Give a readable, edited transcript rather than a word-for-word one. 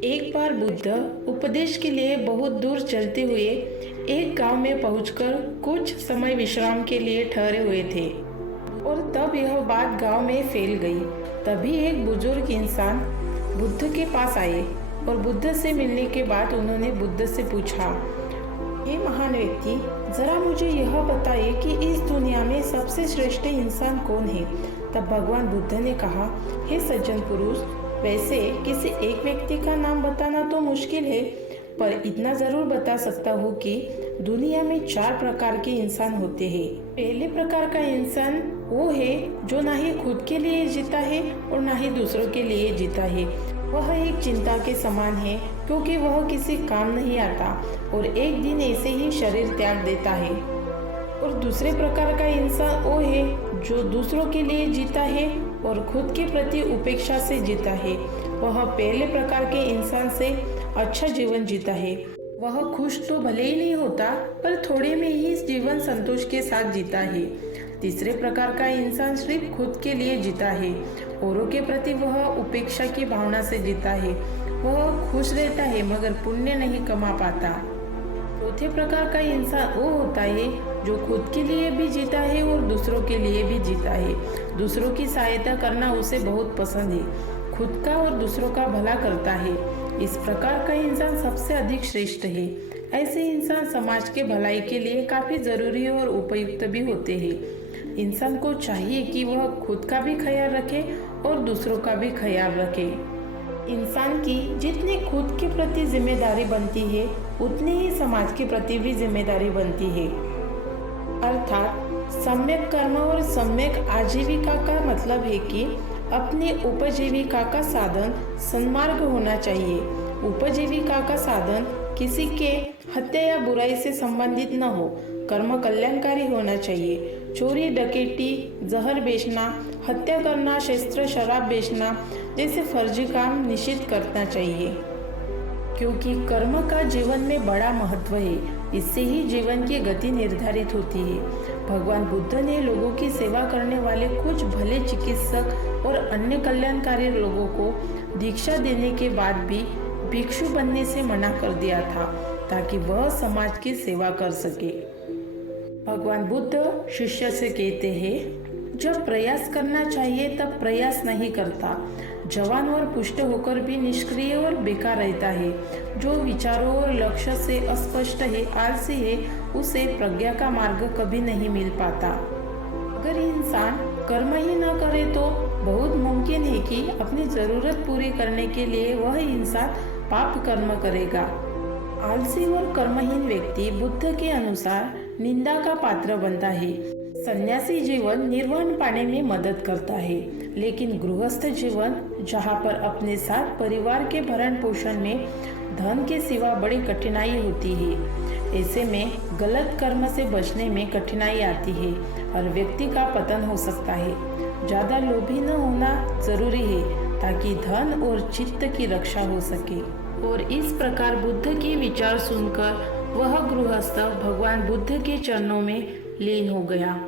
एक बार बुद्ध उपदेश के लिए बहुत दूर चलते हुए एक गांव में पहुंचकर कुछ समय विश्राम के लिए ठहरे हुए थे और तब यह बात गांव में फैल गई। तभी एक बुजुर्ग इंसान बुद्ध के पास आए और बुद्ध से मिलने के बाद उन्होंने बुद्ध से पूछा, हे महान व्यक्ति, जरा मुझे यह बताइए कि इस दुनिया में सबसे श्रेष्ठ इंसान कौन है। तब भगवान बुद्ध ने कहा, हे सज्जन पुरुष, वैसे किसी एक व्यक्ति का नाम बताना तो मुश्किल है, पर इतना जरूर बता सकता हूँ कि दुनिया में 4 प्रकार के इंसान होते हैं। पहले प्रकार का इंसान वो है जो ना ही खुद के लिए जीता है और ना ही दूसरों के लिए जीता है। वह एक चिंता के समान है क्योंकि वह किसी काम नहीं आता और एक दिन ऐसे ही शरीर त्याग देता है। और दूसरे प्रकार का इंसान वो है जो दूसरों के लिए जीता है और खुद के प्रति उपेक्षा से जीता है। वह पहले प्रकार के इंसान से अच्छा जीवन जीता है। वह खुश तो भले ही नहीं होता, पर थोड़े में ही जीवन संतोष के साथ जीता है। तीसरे प्रकार का इंसान सिर्फ खुद के लिए जीता है, औरों के प्रति वह उपेक्षा की भावना से जीता है। वह खुश रहता है मगर पुण्य नहीं कमा पाता। चौथे प्रकार का इंसान वो होता है जो खुद के लिए भी जीता है और दूसरों के लिए भी जीता है। दूसरों की सहायता करना उसे बहुत पसंद है, खुद का और दूसरों का भला करता है। इस प्रकार का इंसान सबसे अधिक श्रेष्ठ है। ऐसे इंसान समाज के भलाई के लिए काफी जरूरी और उपयुक्त भी होते हैं। इंसान को चाहिए कि वह खुद का भी ख्याल रखे और दूसरों का भी ख्याल रखे। इंसान की जितनी खुद के प्रति जिम्मेदारी बनती है, उतनी ही समाज के प्रति भी जिम्मेदारी बनती है। अर्थात सम्यक कर्म और सम्यक आजीविका का मतलब है कि अपने उपजीविका का साधन सन्मार्ग होना चाहिए। उपजीविका का साधन किसी के हत्या या बुराई से संबंधित न हो, कर्म कल्याणकारी होना चाहिए। चोरी, डकैती, जहर बेचना, हत्या करना, शस्त्र, शराब बेचना जैसे फर्जी काम निषिद्ध करना चाहिए, क्योंकि कर्म का जीवन में बड़ा महत्व है। इससे ही जीवन की गति निर्धारित होती है। भगवान बुद्ध ने लोगों की सेवा करने वाले कुछ भले चिकित्सक और अन्य कल्याणकारी लोगों को दीक्षा देने के बाद भी भिक्षु बनने से मना कर दिया था, ताकि वह समाज की सेवा कर सके। भगवान बुद्ध शिष्य से कहते हैं, जब प्रयास करना चाहिए तब प्रयास नहीं करता। जवान और पुष्ट होकर भी निष्क्रिय और बेकार रहता है। जो विचारों और लक्ष्य से अस्पष्ट है, आलसी है, उसे प्रज्ञा का मार्ग कभी नहीं मिल पाता। अगर इंसान कर्म ही न करे तो बहुत मुमकिन है कि अपनी जरूरत पूरी करने के लिए वह इंसान पाप कर्म करेगा। आलसी और कर्महीन व्यक्ति बुद्ध के अनुसार निंदा का पात्र बनता है। सन्यासी जीवन निर्वाण पाने में मदद करता है, लेकिन गृहस्थ जीवन, जहाँ पर अपने साथ परिवार के भरण पोषण में धन के सिवा बड़ी कठिनाई होती है, ऐसे में गलत कर्म से बचने में कठिनाई आती है और व्यक्ति का पतन हो सकता है। ज्यादा लोभी न होना जरूरी है ताकि धन और चित्त की रक्षा हो सके। और इस प्रकार बुद्ध के विचार सुनकर वह गृहस्थ भगवान बुद्ध के चरणों में लीन हो गया।